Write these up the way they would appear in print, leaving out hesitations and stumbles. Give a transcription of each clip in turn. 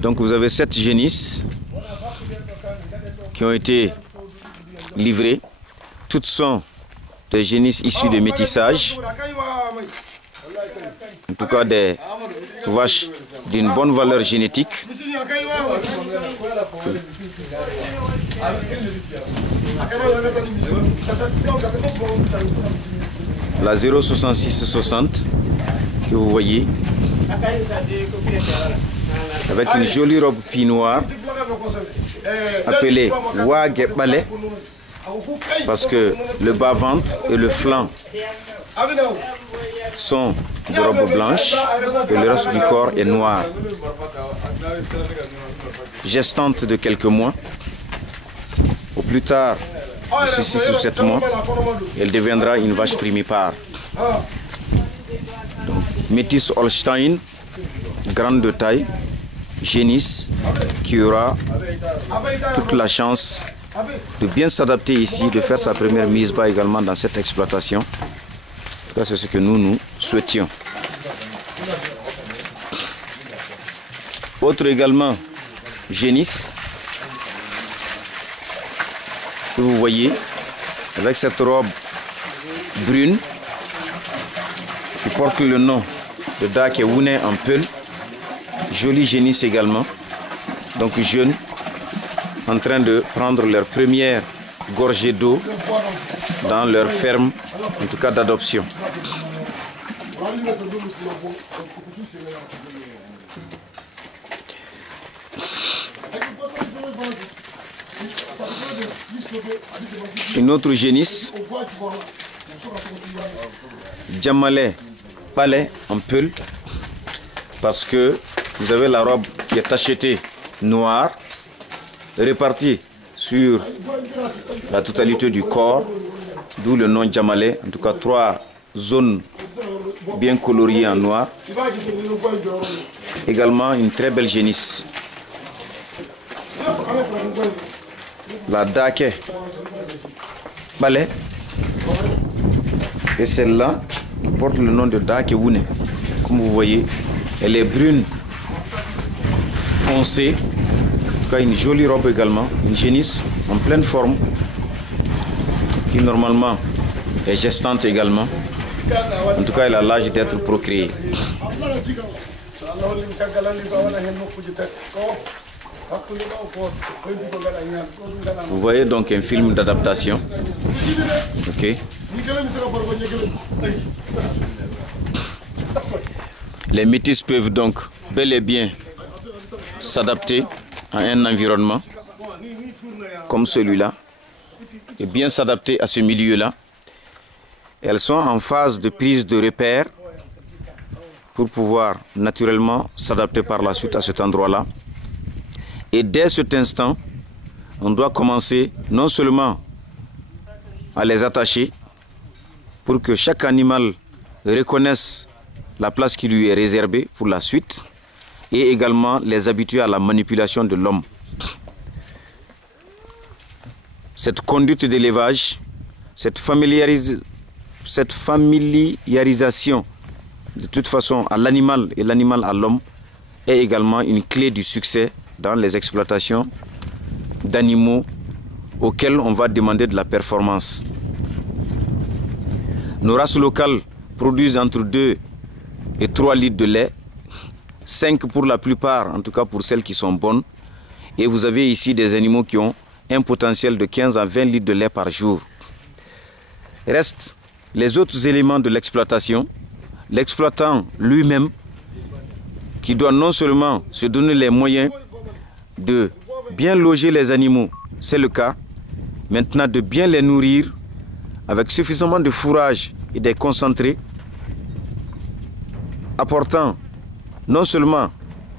Donc vous avez 7 génisses qui ont été livrées. Toutes sont des génisses issues de métissage. En tout cas des vaches d'une bonne valeur génétique. La 06660 que vous voyez, avec une jolie robe pie noire appelée Wage Ballet, parce que le bas-ventre et le flanc sont de robe blanche et le reste du corps est noir. Gestante de quelques mois, au plus tard, d'ici 6 ou 7 mois, elle deviendra une vache primipare. Donc, métis Holstein, grande de taille, génisse, qui aura toute la chance de bien s'adapter ici, de faire sa première mise bas également dans cette exploitation. En tout cas, c'est ce que nous souhaitions. Autre également, génisse, que vous voyez, avec cette robe brune, qui porte le nom de Dake Wune en Peul. Jolie génisse également, donc jeunes, en train de prendre leur première gorgée d'eau dans leur ferme, en tout cas d'adoption. Une autre génisse, Djamale Palais en Peul, parce que vous avez la robe qui est tachetée noire, répartie sur la totalité du corps, d'où le nom Djamale, en tout cas 3 zones bien coloriées en noir. Également une très belle génisse. La Dake Ballet, et celle-là qui porte le nom de Dake Wune. Comme vous voyez, elle est brune foncée, en tout cas une jolie robe également, une génisse en pleine forme, qui normalement est gestante également. En tout cas, elle a l'âge d'être procréée. Vous voyez donc un film d'adaptation. Ok. Les métis peuvent donc bel et bien s'adapter à un environnement comme celui-là et bien s'adapter à ce milieu-là. Elles sont en phase de prise de repère pour pouvoir naturellement s'adapter par la suite à cet endroit-là. Et dès cet instant, on doit commencer non seulement à les attacher pour que chaque animal reconnaisse la place qui lui est réservée pour la suite, et également les habituer à la manipulation de l'homme. Cette conduite d'élevage, cette familiarisation de toute façon à l'animal et l'animal à l'homme est également une clé du succès dans les exploitations d'animaux auxquels on va demander de la performance. Nos races locales produisent entre 2 et 3 litres de lait, 5 pour la plupart, en tout cas pour celles qui sont bonnes. Et vous avez ici des animaux qui ont un potentiel de 15 à 20 litres de lait par jour. Restent les autres éléments de l'exploitation. L'exploitant lui-même, qui doit non seulement se donner les moyens de bien loger les animaux, c'est le cas. Maintenant, de bien les nourrir avec suffisamment de fourrage et des concentrés, apportant non seulement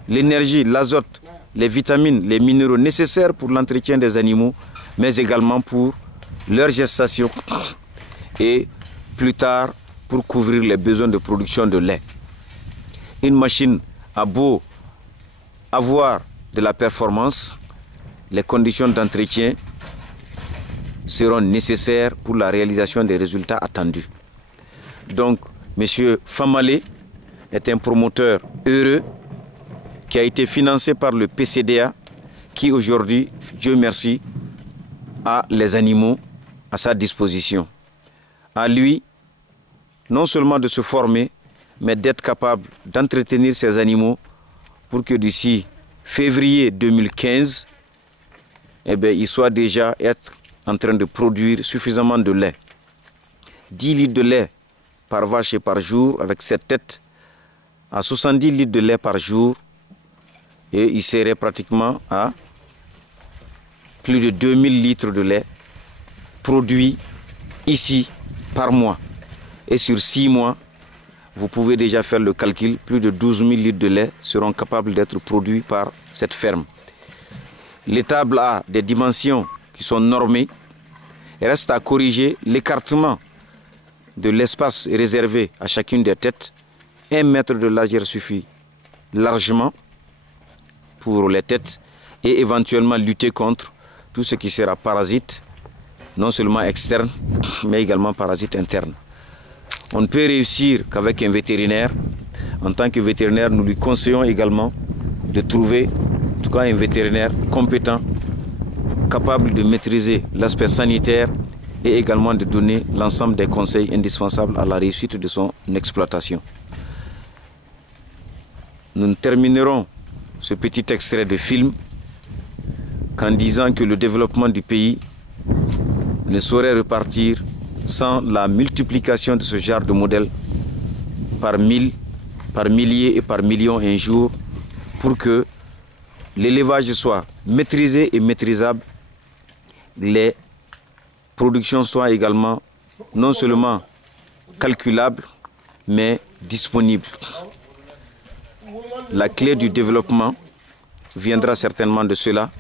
l'énergie, l'azote, les vitamines, les minéraux nécessaires pour l'entretien des animaux, mais également pour leur gestation et plus tard pour couvrir les besoins de production de lait. Une machine a beau avoir de la performance, les conditions d'entretien seront nécessaires pour la réalisation des résultats attendus. Donc, M. Famale est un promoteur heureux qui a été financé par le PCDA qui aujourd'hui, Dieu merci, a les animaux à sa disposition. À lui, non seulement de se former, mais d'être capable d'entretenir ces animaux pour que d'ici février 2015, il soit déjà en train de produire suffisamment de lait. 10 litres de lait par vache et par jour, avec cette tête, à 70 litres de lait par jour, et il serait pratiquement à plus de 2000 litres de lait produits ici par mois. Et sur 6 mois, vous pouvez déjà faire le calcul, plus de 12 000 litres de lait seront capables d'être produits par cette ferme. L'étable a des dimensions qui sont normées. Il reste à corriger l'écartement de l'espace réservé à chacune des têtes. 1 mètre de largeur suffit largement pour les têtes et éventuellement lutter contre tout ce qui sera parasite, non seulement externe, mais également parasite interne. On ne peut réussir qu'avec un vétérinaire. En tant que vétérinaire, nous lui conseillons également de trouver, en tout cas, un vétérinaire compétent, capable de maîtriser l'aspect sanitaire et également de donner l'ensemble des conseils indispensables à la réussite de son exploitation. Nous terminerons ce petit extrait de film qu'en disant que le développement du pays ne saurait repartir sans la multiplication de ce genre de modèles par 1000, par milliers et par millions un jour pour que l'élevage soit maîtrisé et maîtrisable, les productions soient également non seulement calculables mais disponibles. La clé du développement viendra certainement de cela,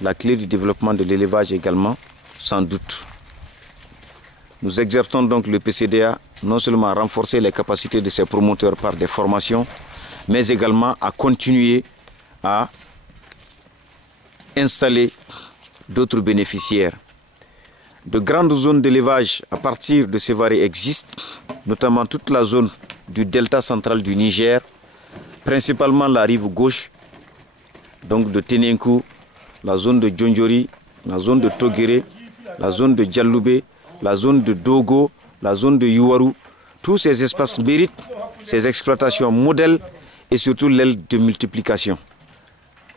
la clé du développement de l'élevage également, sans doute. Nous exerçons donc le PCDA non seulement à renforcer les capacités de ses promoteurs par des formations, mais également à continuer à installer d'autres bénéficiaires. De grandes zones d'élevage à partir de ces varés existent, notamment toute la zone du delta central du Niger, principalement la rive gauche, donc de Tenenkou, la zone de Djondjori, la zone de Togéré, la zone de Djaloubé, la zone de Dogo, la zone de Youarou. Tous ces espaces méritent ces exploitations modèles et surtout l'aile de multiplication.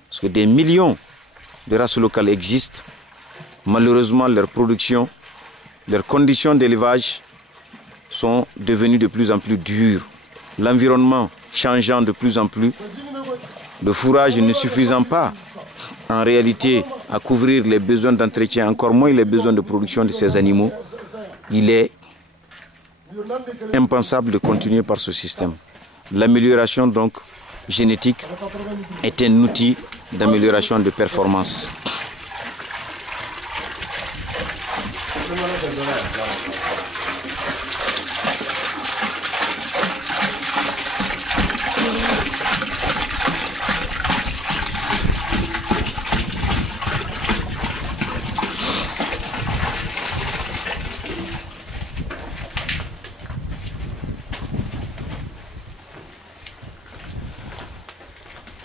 Parce que des millions de races locales existent. Malheureusement, leur production, leurs conditions d'élevage sont devenues de plus en plus dures. L'environnement changeant de plus en plus, le fourrage ne suffisant pas en réalité à couvrir les besoins d'entretien, encore moins les besoins de production de ces animaux, il est impensable de continuer par ce système. L'amélioration donc génétique est un outil d'amélioration de performance.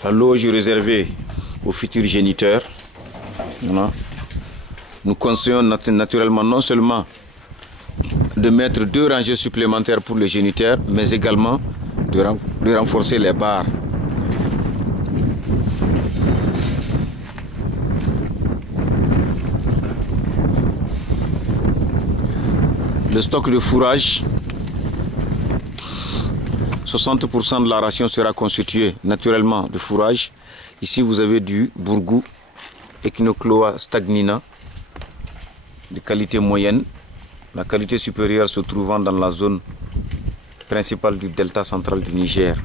La loge réservée aux futurs géniteurs. Voilà. Nous conseillons naturellement non seulement de mettre 2 rangées supplémentaires pour les géniteurs, mais également de renforcer les barres. Le stock de fourrage, 60% de la ration sera constituée naturellement de fourrage. Ici, vous avez du bourgou, Echinocloa stagnina, de qualité moyenne. La qualité supérieure se trouvant dans la zone principale du delta central du Niger.